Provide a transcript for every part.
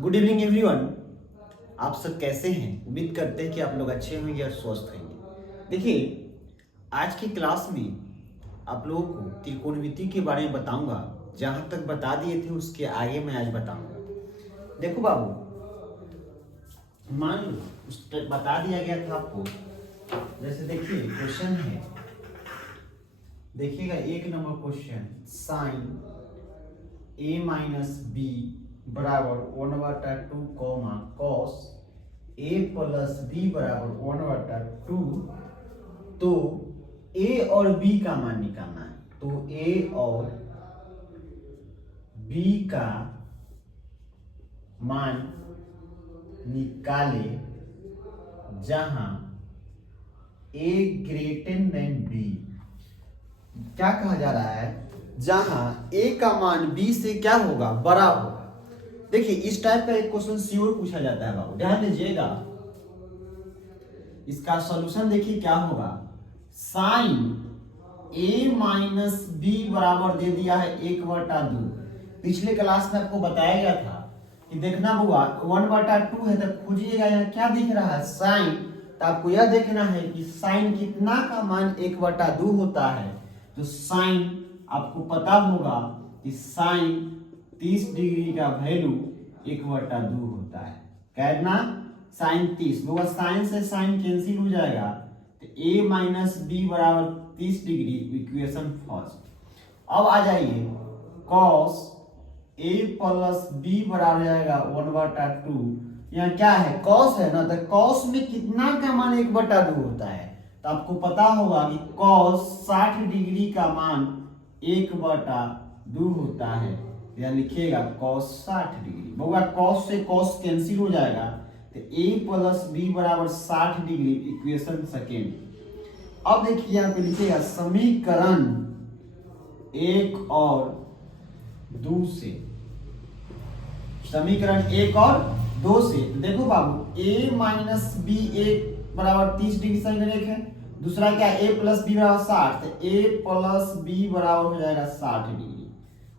Good evening everyone. आप सब कैसे हैं? उम्मीद करते हैं कि आप लोग अच्छे होंगे और स्वस्थ होंगे। देखिए, आज की क्लास में आप लोगों को त्रिकोणमिति के बारे में बताऊंगा। जहां तक बता दिए थे उसके आगे मैं आज बताऊंगा। देखो बाबू, मान लो बता दिया गया था आपको। जैसे देखिए क्वेश्चन है, देखिएगा 1 number question, sine a minus B बराबर 1/2 comma cos a plus B बराबर 1/2। तो a और b का मान निकालना है। तो a और b का मान निकाले जहां a ग्रेटर देन b। क्या कहा जा रहा है? जहां a का मान b से क्या होगा? बड़ा होगा। देखिए, इस टाइप का एक क्वेश्चन श्योर पूछा जाता है बाबू, ध्यान दीजिएगा। इसका सॉल्यूशन देखिए क्या होगा। साइन a माइनस बी बराबर दे दिया है 1/2। पिछले क्लास में आपको बताया गया था कि देखना हुआ 1/2 है तो खोजिएगा यहाँ क्या दिख रहा है, साइन। तो आपको यह देखना है कि साइन कितना का मान 1/2 होता है। तो साइन आपको पता होगा कि साइन 30 डिग्री का वैल्यू 1/2 होता है। कहना साइन 30 होगा, साइन से साइन कैंसिल हो जाएगा। तो a माइनस बी बराबर 30 डिग्री, इक्वेशन फर्स्ट। अब आ जाइए, कॉस a प्लस बी बराबर जाएगा 1/2। यहाँ क्या है? कॉस है ना, तो कॉस में कितना का मान 1/2 होता है। तो आपको पता होगा कि कॉस 60 डिग्री का मान 1/2 होता है। यहाँ लिखिएगा कॉस 60 डिग्री होगा, कॉस से कॉस कैंसिल हो जाएगा। तो a प्लस बी बराबर 60 डिग्री, इक्वेशन सेकेंड। अब देखिए यहाँ पे लिखिएगा समीकरण 1 और 2 से। समीकरण 1 और 2 से तो देखो बाबू, a माइनस बी एक बराबर 30 डिग्री समीकरण 1 है। दूसरा क्या है? a प्लस बी बराबर 60। तो a प्लस बी बराबर हो जाएगा 60 डिग्री।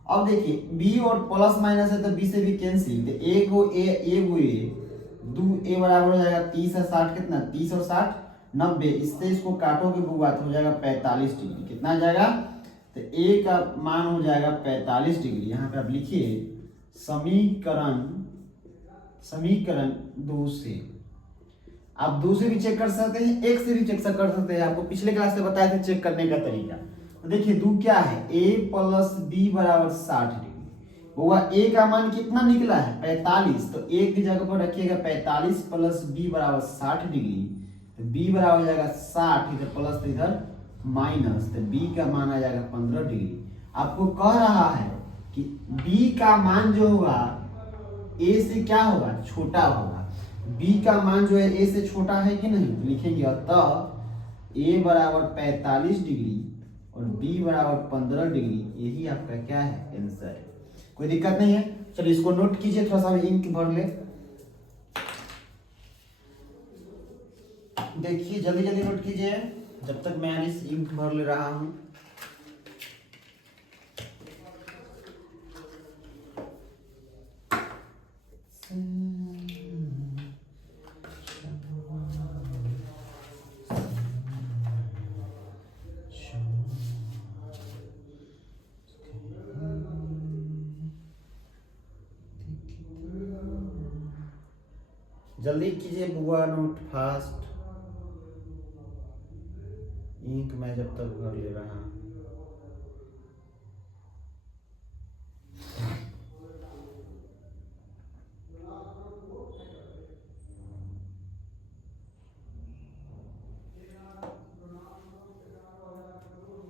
अब देखिए b और प्लस माइनस है तो b से भी कैंसिल। तो a को a दो a बराबर हो जाएगा 30 है 60, कितना 30 और 60 90। इससे इसको काटोगे बुआ तो हो जाएगा 45 डिग्री। कितना आ जाएगा? तो a का मान हो जाएगा 45 डिग्री। यहाँ पे आप लिखिए समीकरण 2 से। आप 2 से भी चेक कर सकते हैं, 1 से भी चेक कर सकते हैं। आपको पिछले क्लास में बताया था चेक करने का तरीका। तो देखिए 2 क्या है? a प्लस बी बराबर 60 डिग्री होगा। a का मान कितना निकला है? 45। तो a की जगह पर रखिएगा 45 प्लस b बराबर 60 डिग्री। तो b बराबर हो जाएगा 60, इधर प्लस तो इधर माइनस। तो b का मान आ जाएगा 15 डिग्री। आपको कह रहा है कि b का मान जो होगा a से क्या होगा? छोटा होगा। b का मान जो है a से छोटा है कि नहीं? तो लिखेंगे अतः a बराबर 45 डिग्री और b बराबर 15 डिग्री। यही आपका क्या है? आंसर है। कोई दिक्कत नहीं है। चलिए इसको नोट कीजिए, थोड़ा सा इंक भर ले। देखिए जल्दी जल्दी नोट कीजिए जब तक मैं इस इंक भर ले रहा हूं। जल्दी कीजिए बुआ, नोट फास्ट। इंक मैं जब तक भर ले रहा हूं।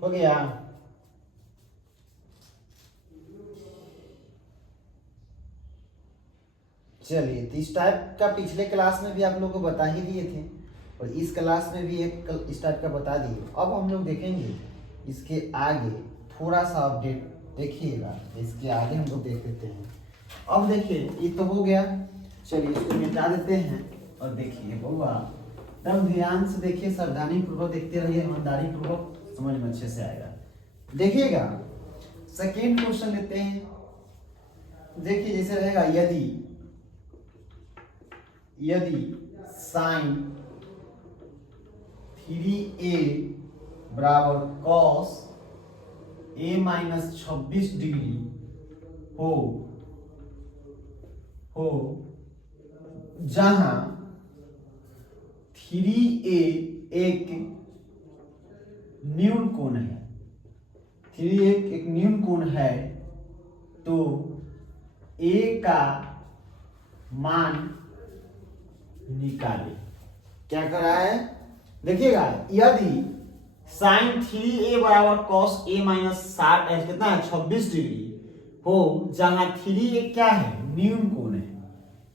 हो गया? चलिए, तो इस टाइप का पिछले क्लास में भी आप लोगों को बता ही दिए थे और इस क्लास में भी एक इस टाइप का बता दिए। अब हम लोग देखेंगे इसके आगे थोड़ा सा अपडेट। देखिएगा इसके आगे हम लोग देख लेते हैं। अब देखिए ये तो हो गया, चलिए इसको मिटा देते हैं। और देखिए बउआ तब ध्यान से देखिए, सावधानी पूर्वक देखते रहिए, ईमानदारी पूर्वक, समझ में अच्छे से आएगा। देखिएगा सेकेंड क्वेश्चन लेते हैं। देखिए जैसे रहेगा, यदि यदि साइन 3a बराबर कॉस a माइनस 26 डिग्री हो जहां 3a एक न्यून कोण है, 3a एक न्यून कोण है, तो a का मान निकाले। क्या कर रहा है देखिएगा, यदि साइन 3a बराबर कॉस a माइनस 60 कितना है 26 डिग्री हो जहां 3a क्या है न्यून कोण है,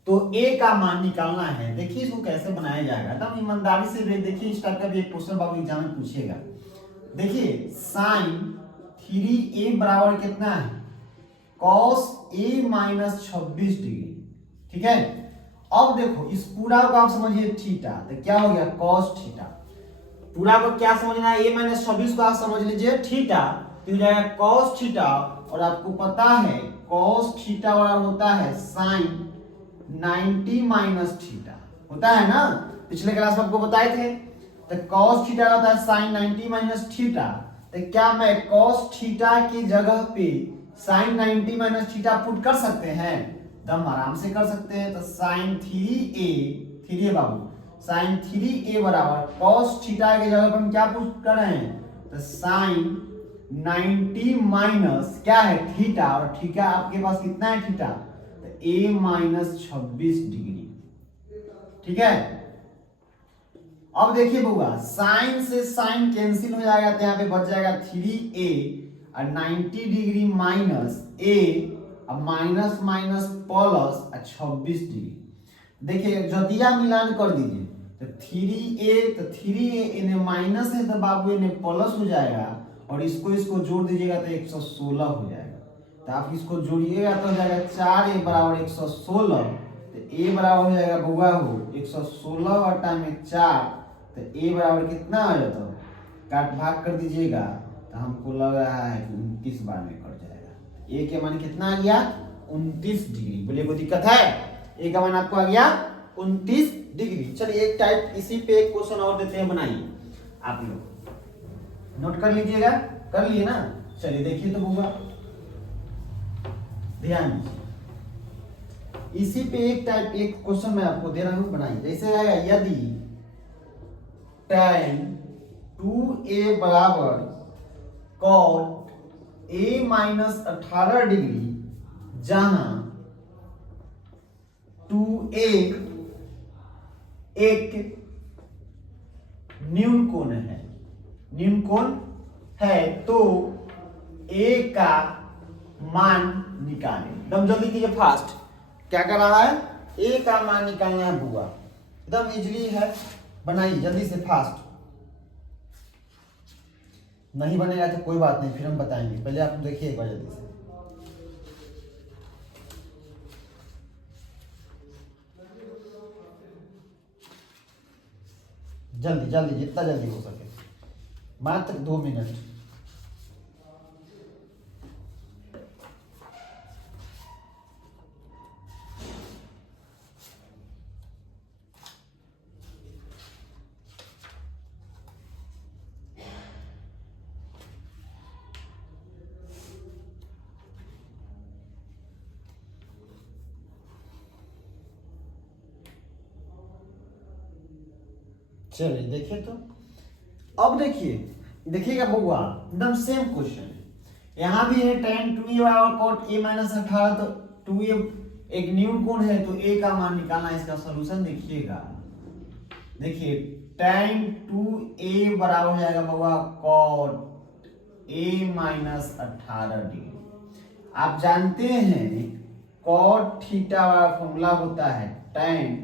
तो a का मान निकालना है। देखिए इसको कैसे बनाया जाएगा, एकदम ईमानदारी से देखिए, इस टाइप का भी एक क्वेश्चन बाबू एग्जाम में पूछेगा। देखिए साइन 3a बराबर कितना है कॉस a माइनस 26 डिग्री, ठीक है। अब देखो इस पूरा को आप समझिए थीटा, तो क्या हो गया कॉस थीटा, पूरा को क्या समझना है a माइनस 26 को आप समझ लीजिए थीटा, तो हो जाएगा कॉस थीटा, और आपको पता है कॉस थीटा बराबर होता है साइन 90 माइनस थीटा, होता है ना, पिछले क्लास में आपको बताए थे। तो कॉस थीटा होता है साइन 90 माइनस थीटा, तो क्या मैं कॉस थीटा की जगह पे साइन 90 माइनस थीटा पुट कर सकते हैं, एकदम आराम से कर सकते हैं। तो साइन 3a बाबू साइन 3a बराबर कॉस थीटा की जगह पर हम क्या पुट कर रहे हैं, तो साइन 90 माइनस क्या है थीटा, और थीटा आपके पास कितना है थीटा, तो a माइनस 26 डिग्री, ठीक है। अब देखिए बउआ साइन से साइन कैंसिल हो जाएगा, तो यहाँ पे बच जाएगा 3a और 90 डिग्री माइनस a और माइनस माइनस प्लस 26 डिग्री। देखिए जदिया मिलान कर दीजिए, तो 3a इन्हें माइनस है तो बाबू इन्हें प्लस हो जाएगा, और इसको जोड़ दीजिएगा तो 116 हो जाएगा। तो आप इसको जोड़िएगा तो हो जाएगा 4a बराबर 116, तो a बराबर हो जाएगा बउआ हो 116 बटा में 4, तो a बराबर कितना आ जाता है, काट भाग कर दीजिएगा, तो हमको लग रहा है कि 29 बार में कट जाएगा। a के मान कितना आ गया 29 डिग्री, बोलिए कोई दिक्कत है, a का मान आपको आ गया 29 डिग्री। चलिए एक टाइप इसी पे एक क्वेश्चन और देते हैं, बनाइए आप लोग नोट कर लीजिएगा, कर लिए ना। चलिए देखिए तो बउआ ध्यान दीजिए, इसी पे एक टाइप एक क्वेश्चन मैं आपको दे रहा हूं, बनाइए। जैसे है यदि tan 2a बराबर cot a माइनस 18 डिग्री जहां 2a एक न्यून कोण है, न्यून कोण है, तो a का मान निकालें। एकदम जल्दी कीजिए फास्ट, क्या कर रहा है a का मान निकालना है बुआ, एकदम इजीली है, बनाइए जल्दी से फास्ट। नहीं बनेगा तो कोई बात नहीं, फिर हम बताएंगे, पहले आप देखिए एक बार जल्दी से। जल्दी जल्दी जितना जल्दी हो सके, मात्र 2 मिनट। चलिए देखिए तो, अब देखिएगा बउआ एकदम सेम क्वेश्चन है, यहां भी है tan 2a बराबर cot a माइनस 18, तो 2a एक न्यून कोण है, तो a का मान निकालना है। इसका सॉल्यूशन देखिएगा, देखिए tan 2a बराबर हो जाएगा बउआ cot a माइनस 18 डिग्री। आप जानते हैं cot थीटा वाला फॉर्मूला होता है tan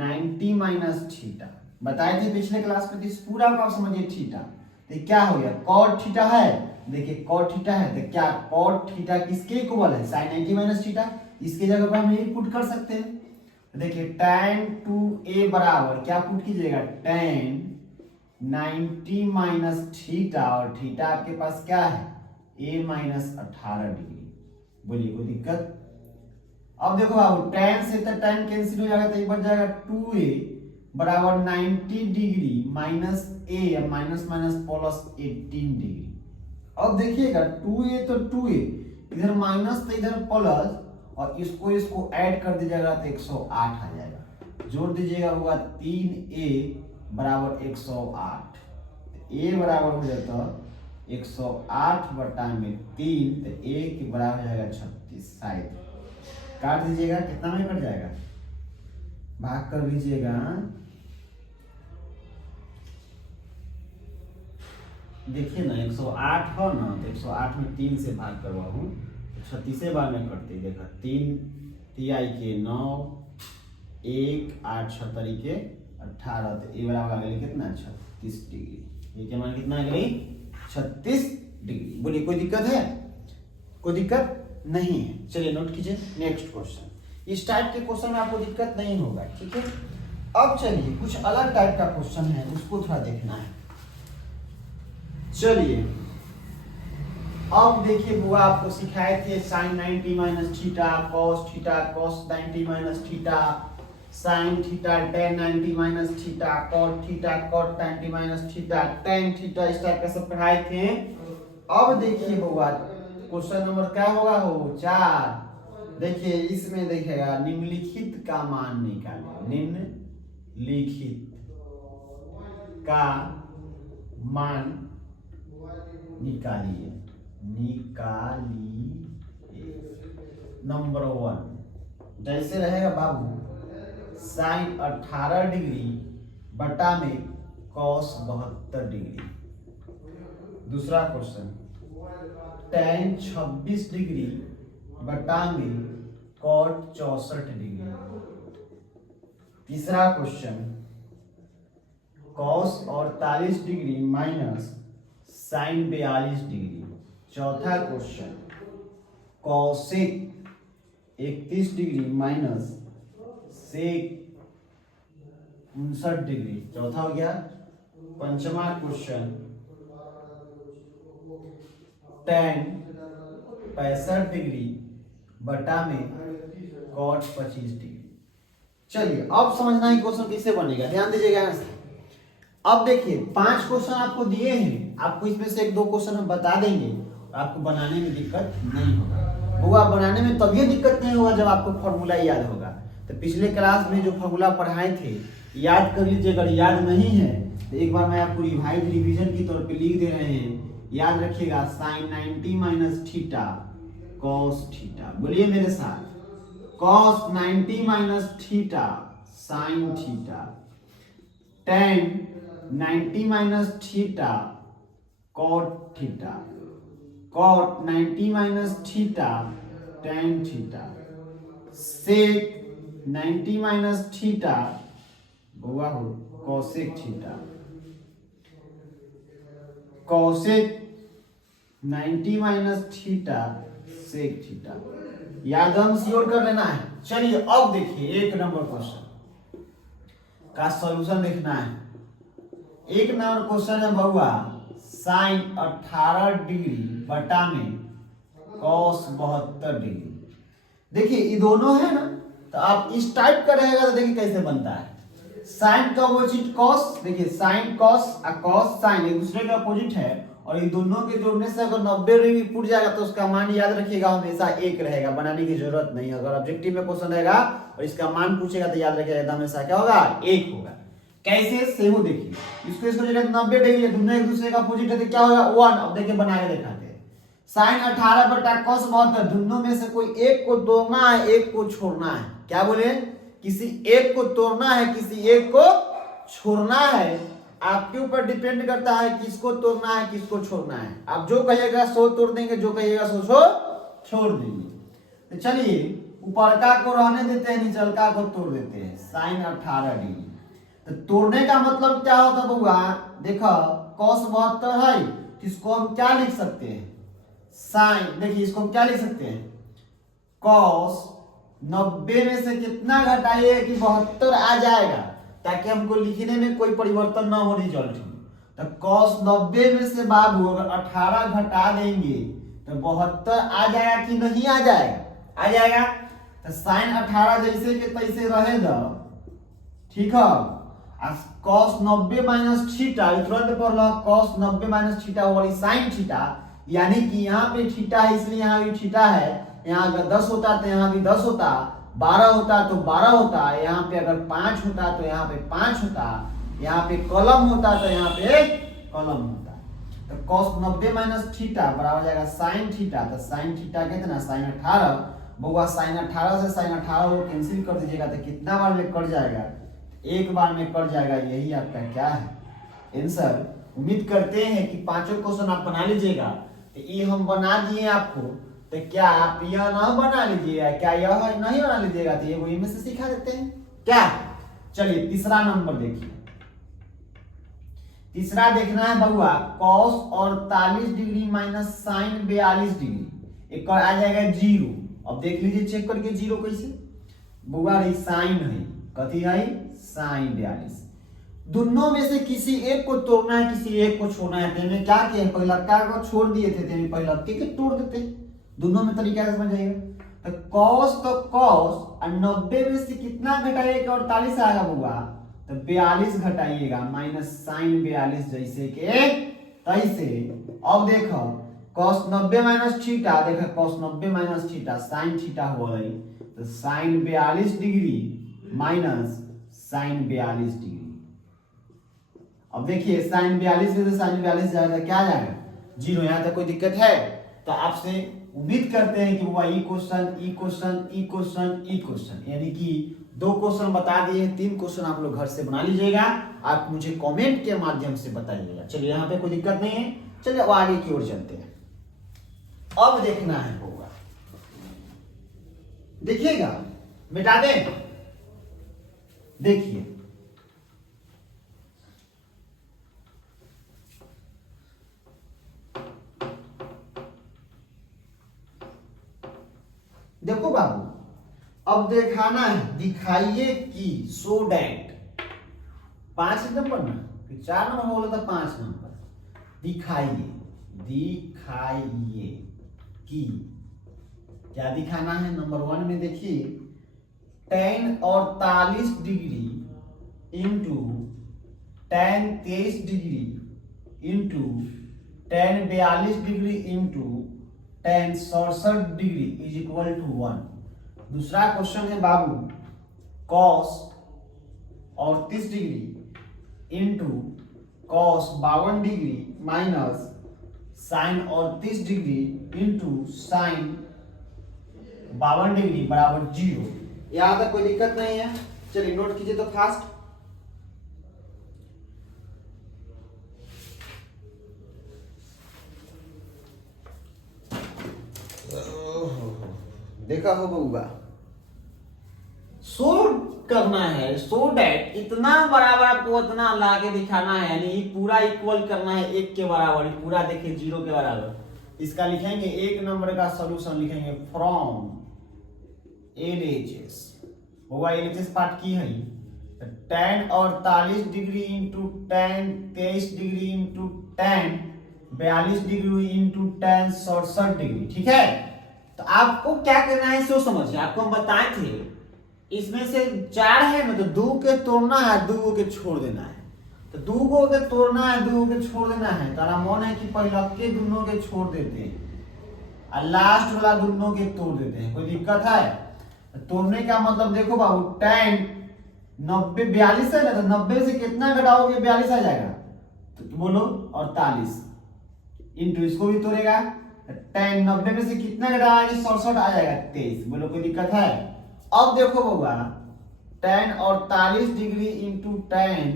90 माइनस थीटा, बताए थे पिछले क्लास में। इस पूरा को आप समझिए थीटा, तो क्या हो गया cot थीटा है, देखिए cot थीटा है, तो क्या cot थीटा किसके इक्वल है sin 90 माइनस थीटा, इसके जगह पर हम यही पुट कर सकते हैं। तो देखिए tan 2a बराबर क्या पुट कीजिएगा tan 90 माइनस थीटा, और थीटा आपके पास क्या है a माइनस 18 डिग्री, बोलिए कोई दिक्कत। अब देखो बाबू tan से तो tan कैंसिल हो जाएगा, तो ये बच जाएगा 2a बराबर 90 degree minus a minus minus plus 18 degree. अब देखिएगा 2a तो 2a इधर माइनस तो इधर प्लस, और इसको ऐड कर दीजिएगा तो 108 आ जाएगा। जोड़ दीजिएगा होगा 3a बराबर 108, a बराबर हो जाता 108 बटा में 3, तो a के बराबर हो जाएगा 36। शायद काट दीजिएगा, कितना में कट जाएगा, भाग कर लीजिएगा। देखिए ना 108 हो ना, तो 108 में 3 से भाग करवाऊँ तो 36 बार में कटते। देखा 3 तिहाई के 9, 1 8 6 तरीके 18, तो ये बराबर आ गई कितना 36 डिग्री। ये क्या मान कितना आ गई 36 डिग्री। बोलिए कोई दिक्कत है, कोई दिक्कत नहीं है। चलिए नोट कीजिए नेक्स्ट क्वेश्चन। इस टाइप के क्वेश्चन में आपको दिक्कत नहीं होगा, ठीक है। अब चलिए कुछ अलग टाइप का क्वेश्चन है, उसको थोड़ा देखना है। चलिए अब देखिए बुआ आपको सिखाए थे sine 90 minus theta, cos 90 minus theta, sine theta tan 90 minus theta, cot 90 minus theta, tan theta, इस टाइप का सब पढ़ाए थे। अब देखिए बुआ क्वेश्चन नंबर क्या होगा हो 4। देखिए इसमें देखिएगा निम्नलिखित का मान निकालें। निम्नलिखित का मान निकालिए। नंबर 1 जैसे रहेगा बाबू साइन 18 डिग्री बटा में कॉस 72 डिग्री। दूसरा क्वेश्चन tan 26 डिग्री बटा में कॉट 64 डिग्री। तीसरा question cos 48 degree minus sine 42 degree. चौथा question cosec 31 degree minus sec 59 degree. चौथा हो गया। पंचमा क्वेश्चन tan 65 डिग्री बटा में कॉट 25 डिग्री। चलिए अब समझना है क्वेश्चन कैसे बनेगा, ध्यान दीजिएगा यहाँ से। अब देखिए 5 क्वेश्चन आपको दिए हैं, आपको इसमें से 1-2 क्वेश्चन हम बता देंगे, आपको बनाने में दिक्कत नहीं होगा। वो आप बनाने में तभी दिक्कत नहीं होगा जब आपको फॉर्मूला याद होगा। तो पिछले क्लास में जो फॉर्मूला पढ़ाए थे याद कर लीजिए, अगर याद नहीं है तो एक बार मैं आपको रिवीजन की तौर पे लिख दे रहे हैं। याद रखिएगा sine 90 minus theta cos theta. बोलिए मेरे साथ, cos 90 minus theta sine theta, tan 90 minus theta cot theta, cot 90 minus theta tan theta, sec 90 minus theta cosec theta, cosec 90 minus theta sec theta. याद हम श्योर कर लेना है। चलिए अब देखिए 1 नंबर क्वेश्चन का सॉल्यूशन देखना है। 1 नंबर क्वेश्चन है बउआ साइन 18 डिग्री बटा में कॉस 72 डिग्री। देखिए ये दोनों है ना, तो आप इस टाइप का रहेगा तो देखिए कैसे बनता है। साइन का अपोजिट कॉस, देखिए साइन कॉस और कॉस साइन एक दूसरे का अपोजिट है, और ये दोनों के जोड़ने से अगर 90 डिग्री फुट जाएगा तो उसका मान याद रखिएगा हमेशा 1 रहेगा, बनाने की जरूरत नहीं। अगर ऑब्जेक्टिव में क्वेश्चन रहेगा और इसका मान पूछेगा तो याद रखिएगा हमेशा क्या होगा 1 होगा। कैसे सेम देखिए, इसको जगह 90 डिग्री दोनों एक दूसरे का अपोजिट है तो क्या होगा 1। अब देखिए बना के दिखाते हैं। साइन 18 बटा कॉस 72, दोनों में से कोई एक को तोड़ना है, एक को छोड़ना है। क्या बोले, किसी एक को तोड़ना है, किसी एक को छोड़ना है। आपके ऊपर डिपेंड करता है किसको तोड़ना है किसको छोड़ना है। आप जो कहिएगा सो तोड़ देंगे, जो कहिएगा सो छोड़ देंगे। तो चलिए ऊपर का को रहने देते हैं, निचलका को तोड़ देते हैं। साइन 18 डिग्री तो तोड़ने का मतलब क्या होता है बउआ, देखो कॉस 72 है, इसको हम क्या लिख सकते हैं साइन। देखिए इसको हम क्या लिख सकते हैं, कॉस 90 में से कितना घटाइए कि 72 आ जाएगा, ताकि हमको लिखने में कोई परिवर्तन ना हो रिजल्ट में। तो कॉस 90 में से बाबू अगर 18 घटा देंगे तो 72 आ जाएगा कि नहीं आ जाएगा, आ जाएगा। तो साइन 18 जैसे के तैसे रहे द, ठीक है। cos 90 माइनस थीटा तुरंत पढ़ लो, cos 90 माइनस थीटा वाली साइन थीटा, यानी कि यहाँ पे थीटा है इसलिए यहाँ भी थीटा है। यहाँ अगर 10 होता तो यहाँ भी 10 होता, 12 होता तो 12 होता, यहाँ पे अगर 5 होता तो यहाँ पे 5 होता, यहाँ पे कॉलम होता तो यहाँ पे कॉलम होता। तो cos 90 माइनस थीटा बराबर जाएगा साइन थीटा, तो साइन थीटा कितना, साइन 18। बउआ साइन 18 से साइन 18 को कैंसिल कर दीजिएगा तो कितना बार में कट जाएगा, एक बार में कट जाएगा। यही आपका क्या है आंसर। उम्मीद करते हैं कि पांचों क्वेश्चन आप बना लीजिएगा। तो ये हम बना दिए आपको, तो क्या आप यह ना बना लीजिएगा, क्या यह नहीं बना लीजिएगा, तो ये वो इनमें से सिखा देते हैं क्या। चलिए तीसरा नंबर देखिए, तीसरा देखना है बउआ cos 48 degree minus sine 42 degree, एक आ जाएगा 0। अब देख लीजिए चेक करके 0 कैसे, बउआ रही साइन है, कथी है, साइन 42। दोनों में से किसी एक को तोड़ना है, किसी एक को छोड़ना है। तेने क्या किया, पहला का को छोड़ दिए थे, तेने पहला के तोड़ देते। दोनों में तरीका से समझ जाइएगा। तो cos तो cos और 90 में से कितना घटाइएगा, 48 आएगा बउआ, तो 42 घटाइएगा माइनस साइन 42 जैसे के तैसे। अब देखो cos 90 माइनस थीटा, देखो cos 90 minus theta sine theta हो रही, तो sine 42 degree minus sine 42 degree. अब देखिए साइन 42 में से साइन 42 जाएगा, क्या जाएगा 0। यहाँ तक कोई दिक्कत है? तो आपसे उम्मीद करते हैं कि वो ई क्वेश्चन ई क्वेश्चन ई क्वेश्चन ई क्वेश्चन, यानी कि 2 क्वेश्चन बता दिए, 3 क्वेश्चन आप लोग घर से बना लीजिएगा। आप मुझे कमेंट के माध्यम से बताइएगा। चलिए यहाँ पे कोई दिक्कत नहीं है, चलिए अब आगे की ओर चलते हैं। अब देखना है होगा, देखिएगा, मिटा दें, देखिए देखो बाबू, अब दिखाना है, दिखाइए कि सो डैट 5 नंबर ना, 4 नंबर बोला था, 5 नंबर, दिखाइए, दिखाइए कि क्या दिखाना है। नंबर 1 में देखिए tan 48 degree into tan 23 degree into tan 42 degree into tan 67 degree is equal to 1। दूसरा क्वेश्चन है बाबू cos 38 degree into cos 52 degree minus sine 38 degree into sine 52 degree बराबर 0। यहां तक कोई दिक्कत नहीं है, चलिए नोट कीजिए तो फास्ट। देखा हो बउआ, सो करना है, सो डैट इतना बराबर आपको उतना ला के दिखाना है, यानी पूरा इक्वल करना है 1 के बराबर, पूरा देखिए 0 के बराबर। इसका लिखेंगे 1 नंबर का सॉल्यूशन लिखेंगे फ्रॉम LHS। होगा LHS पार्ट की है tan 48 degree into tan 23 degree into tan 42 degree into tan 67 degree, ठीक है। तो आपको क्या करना है सो समझिए, आपको हम बताए थे इसमें से 4 है ना, तो 2 के तोड़ना है, 2 के छोड़ देना है। तो 2 के तोड़ना है, 2 के छोड़ देना है। तारा मन है कि पहले के दोनों के छोड़ देते हैं और लास्ट वाला दोनों के तोड़ देते हैं, कोई दिक्कत है? तोड़ने का मतलब देखो बाबू, tan 90 42 है ना, तो 90 से कितना घटाओगे, 42 आ जाएगा, तो बोलो 48 इंटू इसको भी तोड़ेगा, tan 90 में से कितना घटाओगे, 67 आ जाएगा 23, बोलो कोई दिक्कत है? अब देखो बउआ tan 48 degree into tan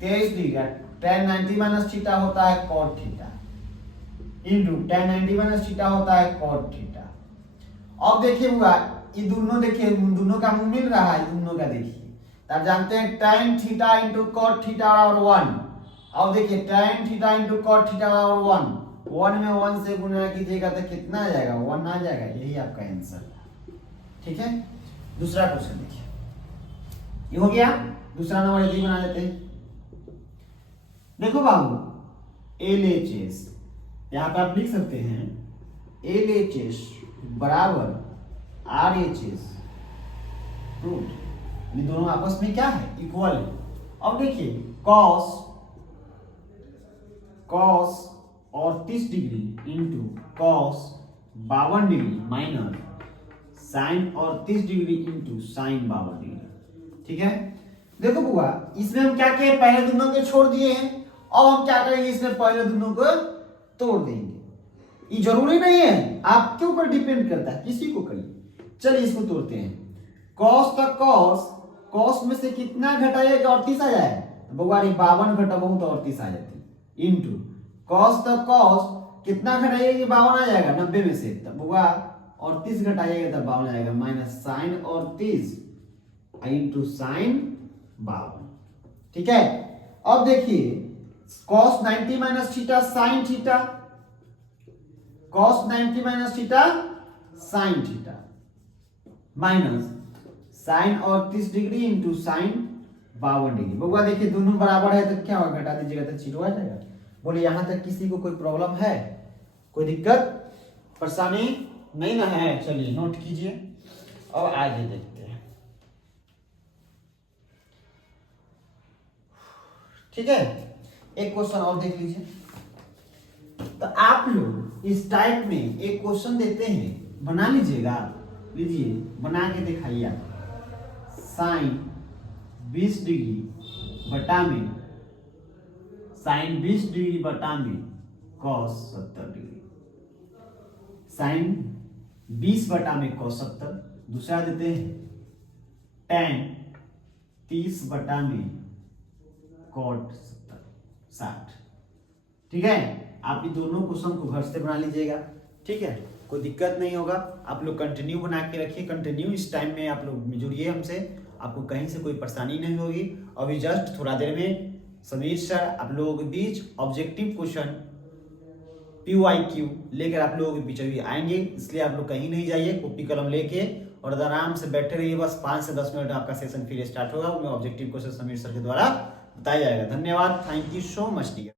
23 degree, tan 90 minus theta होता है cot theta into tan 90 minus theta होता है cot थीटा। अब देखिए बउआ ये दोनों, देखिए दोनों का मुंह मिल रहा है, दोनों का देखिए, तब जानते हैं tan theta into cot theta बराबर 1। अब देखिए tan theta into cot theta बराबर 1 में 1 से गुणा कीजिएगा तो कितना आ जाएगा, 1 आ जाएगा। यही आपका आंसर, ठीक है। दूसरा क्वेश्चन देखिए, ये हो गया। दूसरा नंबर यदि बना देते हैं, देखो बाबू LHS, यहां पर आप लिख सकते हैं LHS बराबर RHS रूट। ये दोनों आपस में क्या है, इक्वल है। अब देखिए कॉस और 30 degree into cos 52 degree minus sine और 30 डिग्री इंटू साइन 52 डिग्री। ठीक है, देखो बुआ इसमें हम क्या किए, पहले दोनों को छोड़ दिए हैं। अब हम क्या करेंगे, इसमें पहले दोनों को तोड़ देंगे। ये जरूरी नहीं है, आपके ऊपर डिपेंड करता है, किसी को करिए। चलिए इसको तोड़ते हैं। कॉस तक कॉस में से कितना घटाइएगा, 38 आ जाए। बुआ 52 घटा बहुत 38 आ जाती, इंटू कॉस तक कॉस कितना घटाइएगा, 52 आ जाएगा 90 में से, तब बुआ 38 घटाइएगा तब 52 आएगा, माइनस साइन 38 इंटू साइन 52। ठीक है, अब देखिए cos 90 minus theta sine theta, cos 90 minus theta sine theta minus sine और 30 डिग्री इंटू साइन 52 डिग्री। बउआ देखिए दोनों बराबर है तो क्या होगा, घटा दीजिएगा तो 0 आ जाएगा। बोले यहां तक किसी को कोई प्रॉब्लम है, कोई दिक्कत परेशानी नहीं ना है? चलिए नोट कीजिए, अब आगे देखते हैं। ठीक है, एक क्वेश्चन और देख लीजिए। तो आप लोग इस टाइप में एक क्वेश्चन देते हैं, बना लीजिएगा। लीजिए बना के दिखाइए। साइन 20 डिग्री बटा में साइन 20 डिग्री बटा में कॉस 70 डिग्री, साइन 20 बटा में कॉस 70। दूसरा देते हैं tan 30 बटा में कॉट 60। ठीक है, आप ये दोनों क्वेश्चन को घर से बना लीजिएगा। ठीक है, कोई दिक्कत नहीं होगा। आप लोग कंटिन्यू बना के रखिए, कंटिन्यू इस टाइम में आप लोग जुड़िए हमसे, आपको कहीं से कोई परेशानी नहीं होगी। अभी जस्ट थोड़ा देर में समीर सर आप लोगों के बीच ऑब्जेक्टिव क्वेश्चन PYQ लेकर आप लोगों के बीच अभी आएंगे, इसलिए आप लोग कहीं नहीं जाइए, कॉपी कलम लेके और आराम से बैठे रहिए। बस 5 से 10 मिनट आपका सेशन फिर स्टार्ट होगा, उनमें ऑब्जेक्टिव क्वेश्चन समीर सर के द्वारा बताया जाएगा। धन्यवाद, thank you so much dear.